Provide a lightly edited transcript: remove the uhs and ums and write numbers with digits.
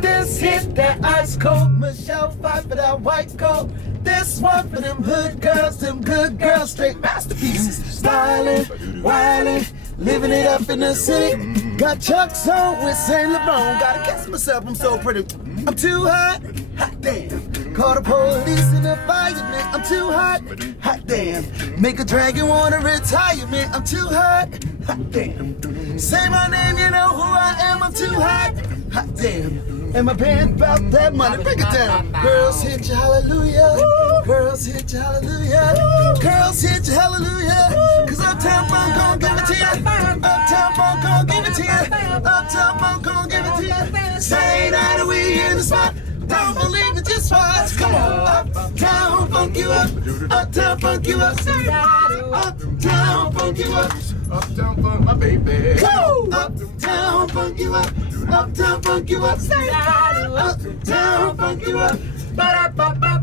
This hit that ice cold, Michelle fight for that white coat. This one for them hood girls, them good girls, straight masterpieces. Styling, wildin', living it up in the city. Got Chuck's on with Saint Laurent. Gotta catch myself, I'm so pretty. I'm too hot, hot damn. Call the police and the fireman. I'm too hot, hot damn. Make a dragon wanna retire, man. I'm too hot, hot damn. Say my name, you know who I am. I'm too hot, hot damn. And my band about that money, break it down. Girls hit you hallelujah. Girls hit you hallelujah. Girls hit you hallelujah. Cause Uptown Funk gon' give it to you. Uptown Funk gon' give it to you. Uptown Funk gon' give it to you. Say that we in the spot. Don't believe it, just watch. Come on, Uptown Funk you up. Uptown Funk you up. Uptown Funk you up. Uptown Funk, my baby. Go! Uptown Funk you up. Uptown Funk you up. Uptown Funk you up. Ba-da-ba-ba.